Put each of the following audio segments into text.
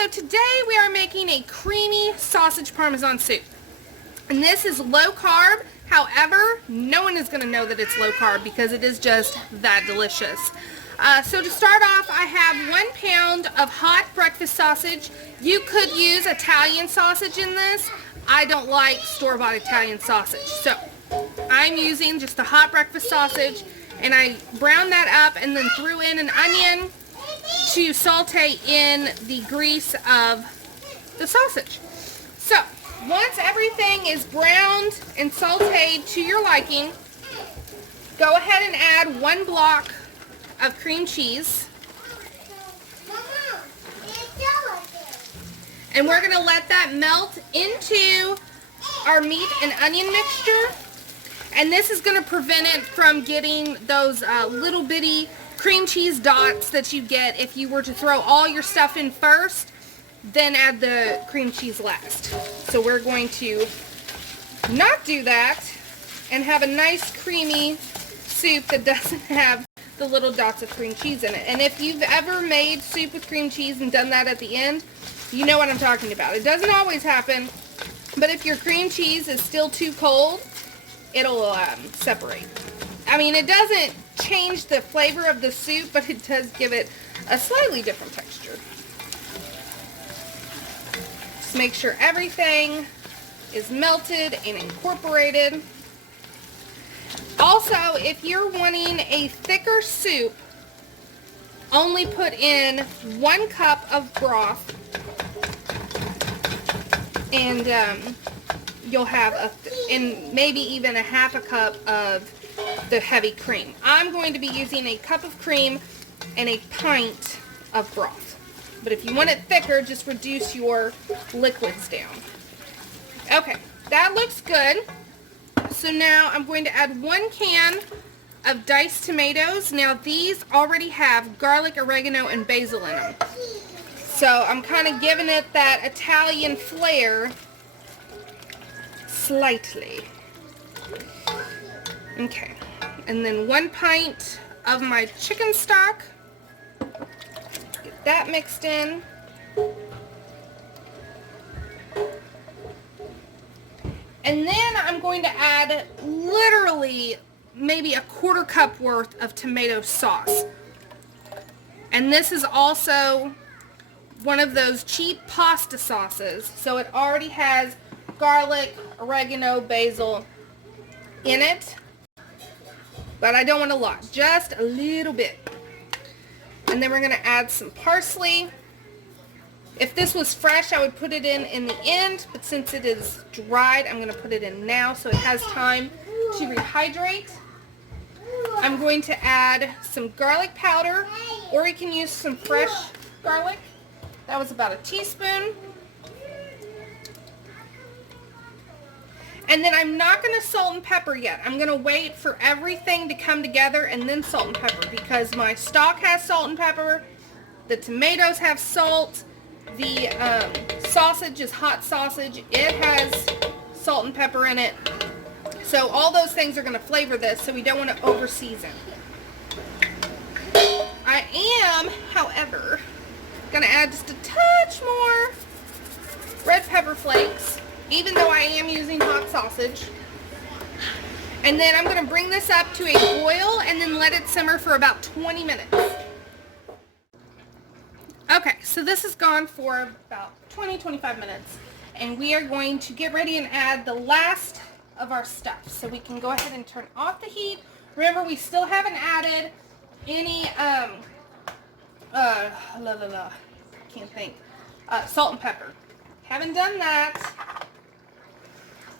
so today we are making a creamy sausage Parmesan soup. And this is low carb. However, no one is going to know that it's low carb because it is just that delicious. So to start off, I have 1 pound of hot breakfast sausage. You could use Italian sausage in this. I don't like store-bought Italian sausage. So I'm using just the hot breakfast sausage, and I browned that up and then threw in an onion to saute in the grease of the sausage. So once everything is browned and sauteed to your liking, go ahead and add 1 block of cream cheese. And we're going to let that melt into our meat and onion mixture. And this is going to prevent it from getting those little bitty cream cheese dots that you get if you were to throw all your stuff in first, then add the cream cheese last. So we're going to not do that and have a nice creamy soup that doesn't have the little dots of cream cheese in it. And if you've ever made soup with cream cheese and done that at the end, you know what I'm talking about. It doesn't always happen, but if your cream cheese is still too cold, it'll separate. I mean, it doesn't change the flavor of the soup, but it does give it a slightly different texture. Just make sure everything is melted and incorporated. Also, if you're wanting a thicker soup, only put in 1 cup of broth, and you'll have and maybe even a half a cup of the heavy cream. I'm going to be using a cup of cream and a pint of broth. But if you want it thicker, just reduce your liquids down. Okay, that looks good. So now I'm going to add 1 can of diced tomatoes. Now these already have garlic, oregano, and basil in them. So I'm kind of giving it that Italian flair slightly. Okay, and then 1 pint of my chicken stock. Get that mixed in. And then I'm going to add literally maybe a 1/4 cup worth of tomato sauce. And this is also one of those cheap pasta sauces. So it already has garlic, oregano, basil in it. But I don't want a lot, just a little bit. And then we're going to add some parsley. If this was fresh, I would put it in the end, but since it is dried, I'm going to put it in now so it has time to rehydrate. I'm going to add some garlic powder, or you can use some fresh garlic. That was about a teaspoon. And then I'm not going to salt and pepper yet. I'm going to wait for everything to come together and then salt and pepper, because my stock has salt and pepper, the tomatoes have salt, the sausage is hot sausage, it has salt and pepper in it. So all those things are going to flavor this, so we don't want to over season. I am, however, going to add just a touch more red pepper flakes, even though I am using hot sausage. And then I'm going to bring this up to a boil and then let it simmer for about 20 minutes. Okay, so this has gone for about 20-25 minutes, and we are going to get ready and add the last of our stuff. So we can go ahead and turn off the heat. Remember, we still haven't added any can't think, salt and pepper. Haven't done that.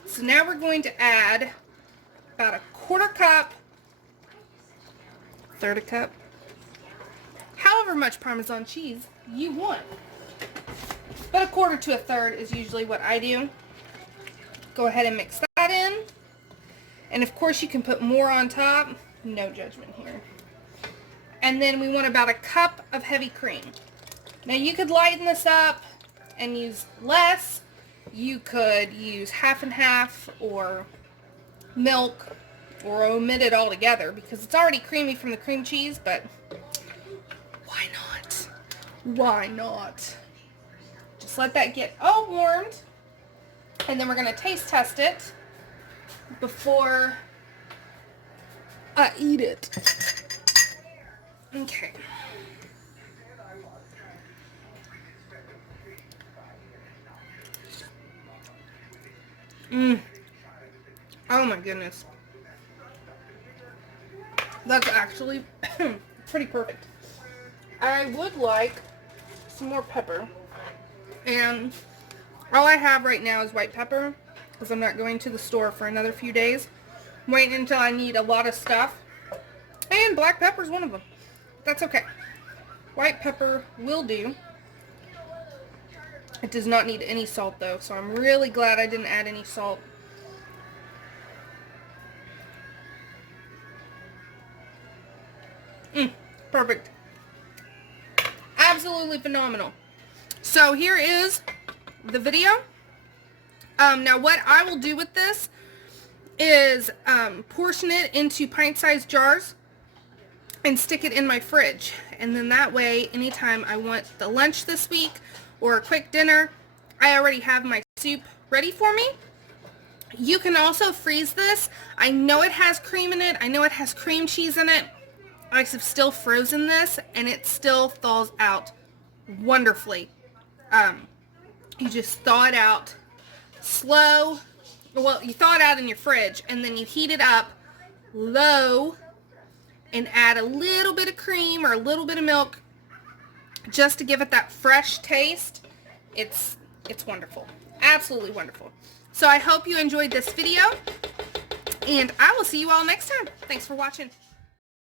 So now we're going to add about a 1/4 cup, 1/3 cup, however much Parmesan cheese you want. But a 1/4 to a 1/3 is usually what I do. Go ahead and mix that in. And of course you can put more on top. No judgment here. And then we want about a cup of heavy cream. Now you could lighten this up and use less. You could use half and half, or milk, or omit it altogether because it's already creamy from the cream cheese, but why not? Why not? Just let that get all warmed. And then we're going to taste test it before I eat it. Okay. Oh my goodness. That's actually pretty perfect. I would like some more pepper. And all I have right now is white pepper, because I'm not going to the store for another few days. I'm waiting until I need a lot of stuff. And black pepper is one of them. That's okay. White pepper will do. It does not need any salt though, so I'm really glad I didn't add any salt. Perfect. Absolutely phenomenal. So here is the video. Now what I will do with this is portion it into pint-sized jars and stick it in my fridge. And then that way, anytime I want the lunch this week or a quick dinner, I already have my soup ready for me. You can also freeze this. I know it has cream in it. I know it has cream cheese in it. I have still frozen this, and it still thaws out wonderfully. You just thaw it out slow. Well, you thaw it out in your fridge, and then you heat it up low and add a little bit of cream or a little bit of milk just to give it that fresh taste. It's wonderful. Absolutely wonderful. So I hope you enjoyed this video, and I will see you all next time. Thanks for watching.